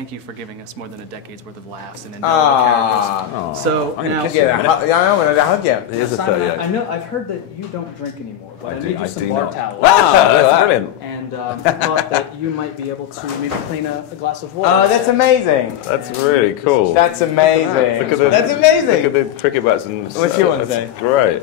thank you for giving us more than a decade's worth of laughs and characters. So I'm now, I want to hug you. It is a Simon, 38. I know I've heard that you don't drink anymore, but I need you some do bar not. towels. Wow, that's brilliant. And I thought that you might be able to maybe clean a glass of water. Oh, that's amazing. That's really cool. That's amazing. Look at That's amazing. Look at the cricket bats and. What's your one say? Great.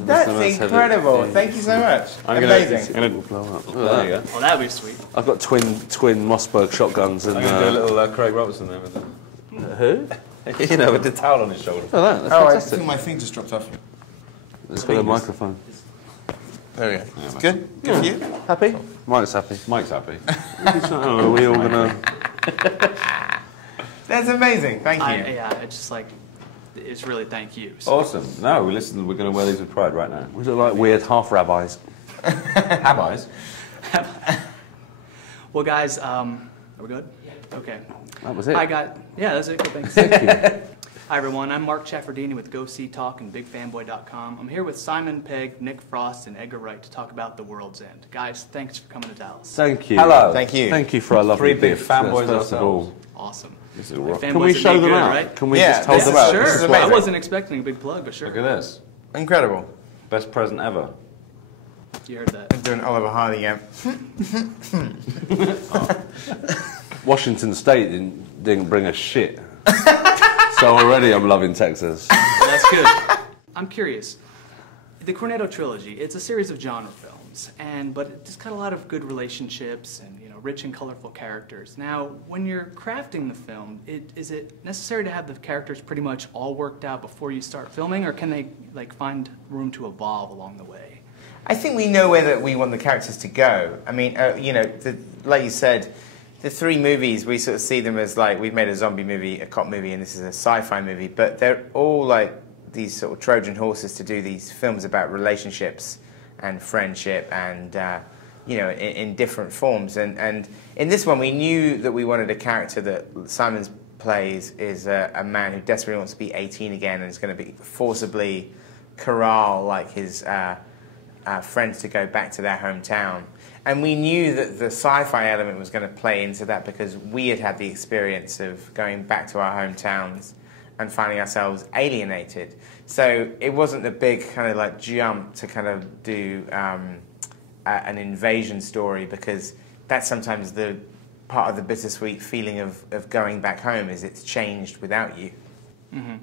That's incredible. Thank you so much. Amazing. I'm gonna blow up. There you go. Well, that'd be sweet. I've got twin Mossberg shotguns and. I'm going to do a little Craig Robertson there with them. Who? You know, with the towel on his shoulder. Oh, that's I fantastic. think my thing just dropped off. It's got a microphone. There we go. It's good. Good for you. Happy? Mike's happy. Mike's happy. Oh, are we all gonna? That's amazing. Thank you. Yeah, it's just like, it's really thank you. So. Awesome. No, we're going to wear these with pride right now. We look like weird half rabbis. Rabbis? Well, guys, are we good? Okay. That was it. Yeah, that's it. Good, thanks. Thank you. Hi, everyone. I'm Mark Chaffardini with Go See Talk and BigFanboy.com. I'm here with Simon Pegg, Nick Frost, and Edgar Wright to talk about The World's End. Guys, thanks for coming to Dallas. Thank you. Hello. Thank you. Thank you for our lovely Three big gifts, fanboys first of all. Awesome. This is rock. Can we show them out? Right? Can we Yeah, just hold this them is- out? Sure. This is I amazing. wasn't expecting a big plug, but sure. Look at this. Incredible. Best present ever. You heard that. I'm doing Oliver Hardy again. Washington State didn't bring us shit. So already I'm loving Texas. That's good. I'm curious. The Cornetto Trilogy, it's a series of genre films, but it's got a lot of good relationships and rich and colorful characters. Now, when you're crafting the film, is it necessary to have the characters pretty much all worked out before you start filming, or can they find room to evolve along the way? I think we know where we want the characters to go. I mean, like you said, the three movies, we sort of see them as like, we've made a zombie movie, a cop movie, and this is a sci-fi movie, but they're all like these sort of Trojan horses to do these films about relationships and friendship and, in different forms. And in this one, we knew that we wanted a character that Simon's plays is a man who desperately wants to be 18 again and is going to be forcibly corral like his friends to go back to their hometown. And we knew that the sci-fi element was going to play into that because we had the experience of going back to our hometowns and finding ourselves alienated. So it wasn't a big kind of like jump to kind of do an invasion story, because that's sometimes the part of the bittersweet feeling of going back home, is it's changed without you. Mm-hmm.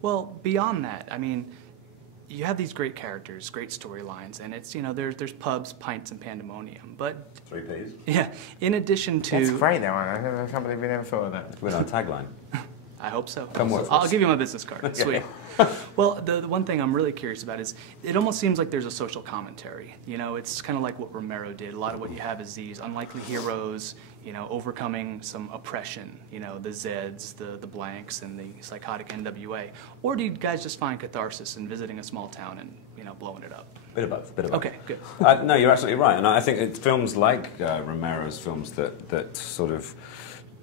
Well, beyond that, I mean, you have these great characters, great storylines, and it's, there's pubs, pints, and pandemonium. But 3 Ps. yeah, in addition to... That's great, that one. I can't believe we never thought of that. With our tagline. I hope so. Come with I'll us. give you my business card. Sweet. Well, the one thing I'm really curious about is it almost seems like there's a social commentary. It's kind of like what Romero did. A lot of what you have is these unlikely heroes, overcoming some oppression, the Zeds, the blanks, and the psychotic NWA. Or do you guys just find catharsis in visiting a small town and, blowing it up? Bit of both. Okay, good. No, you're absolutely right. And I think it's films like Romero's films that sort of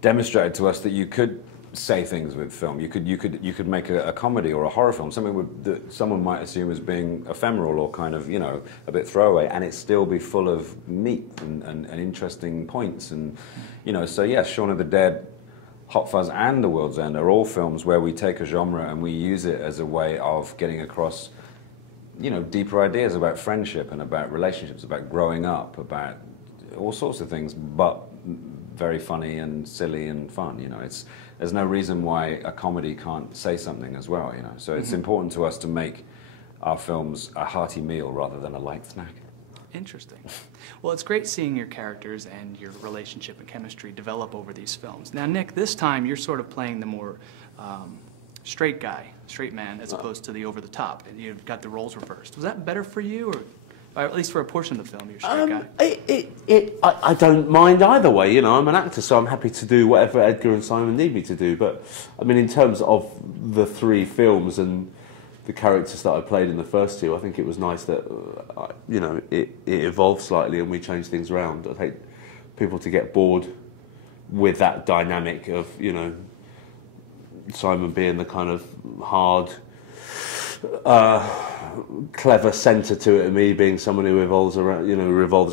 demonstrated to us that you could say things with film. You could make a comedy or a horror film, something that someone might assume as being ephemeral or kind of a bit throwaway, and it still be full of meat and interesting points. And so yes, Shaun of the Dead, Hot Fuzz, and The World's End are all films where we take a genre and we use it as a way of getting across deeper ideas about friendship and about relationships, about growing up, about all sorts of things, but very funny and silly and fun. There's no reason why a comedy can't say something as well. So it's important to us to make our films a hearty meal rather than a light snack. Interesting. Well, it's great seeing your characters and your relationship and chemistry develop over these films. Now, Nick, this time you're sort of playing the more straight man, as opposed to the over-the-top, and you've got the roles reversed. Was that better for you, or at least for a portion of the film, you're a straight guy? I don't mind either way. I'm an actor, so I'm happy to do whatever Edgar and Simon need me to do. But I mean, in terms of the 3 films and the characters that I played in the first 2, I think it was nice that it evolved slightly and we changed things around. I'd hate people to get bored with that dynamic of Simon being the kind of hard, clever centre to it, and me being someone who revolves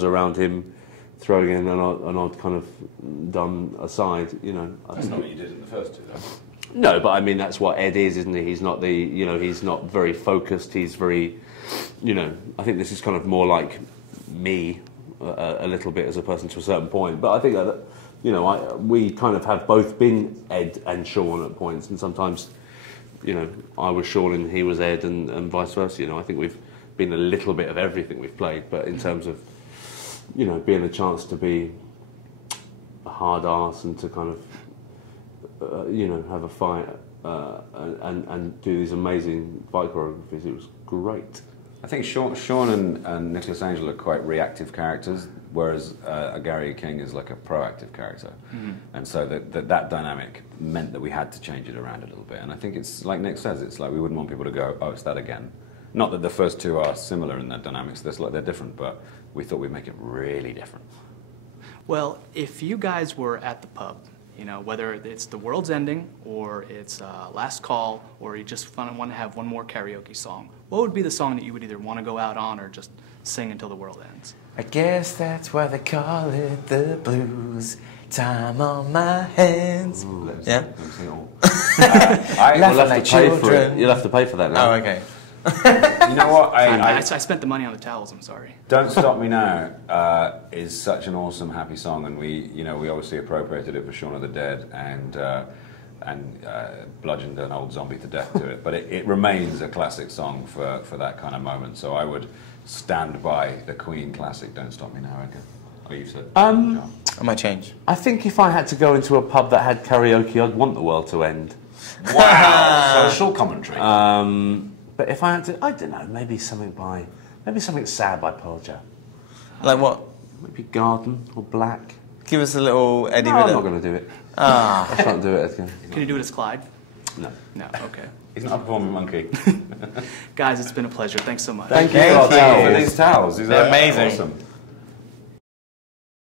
around him throwing in an odd kind of dumb aside, you know. That's not what you did in the first two, though. No, but I mean that's what Ed is, isn't he? He's not the, you know, he's not very focused. He's very, you know. I think this is kind of more like me a little bit as a person to a certain point. But I think that, you know, we kind of have both been Ed and Sean at points, and sometimes, you know, I was Sean and he was Ed, and vice versa. You know, I think we've been a little bit of everything we've played, but in terms of, you know, being a chance to be a hard ass and to kind of, you know, have a fight and do these amazing fight choreographies, it was great. I think Sean and Nicholas Angel are quite reactive characters, whereas Gary King is like a proactive character. And so that dynamic meant that we had to change it around a little bit. And I think it's like Nick says, it's like we wouldn't want people to go, oh, it's that again. Not that the first two are similar in their dynamics, they're different, but we thought we'd make it really different. Well, if you guys were at the pub, you know, whether it's The World's Ending or it's Last Call, or you just want to have one more karaoke song, what would be the song that you would either want to go out on or just sing until the world ends? I guess that's why they call it the blues. Time on my hands. Ooh, Yeah? Let me sing it all. You'll have to pay for it. You'll have to pay for that now. Oh, okay. You know what? I spent the money on the towels, I'm sorry. Don't Stop Me Now is such an awesome, happy song, and we obviously appropriated it for Shaun of the Dead and bludgeoned an old zombie to death to it. But it remains a classic song for that kind of moment. So I would stand by the Queen classic, Don't Stop Me Now, Edgar. Oh, you said. I might change. I think if I had to go into a pub that had karaoke, I'd want the world to end. Wow! Social commentary. But if I had to, I don't know, maybe something sad by Pearl Jam. Like what? Maybe Garden or Black. Give us a little Eddie No, I'm Vedder. not going to do it. Ah. I can't do it, Edgar. Can you do it as Clyde? No. No, okay. He's not a performing monkey. Guys, it's been a pleasure. Thanks so much. Thank you Thank for our you. towels. For these towels. These They're are amazing. Awesome.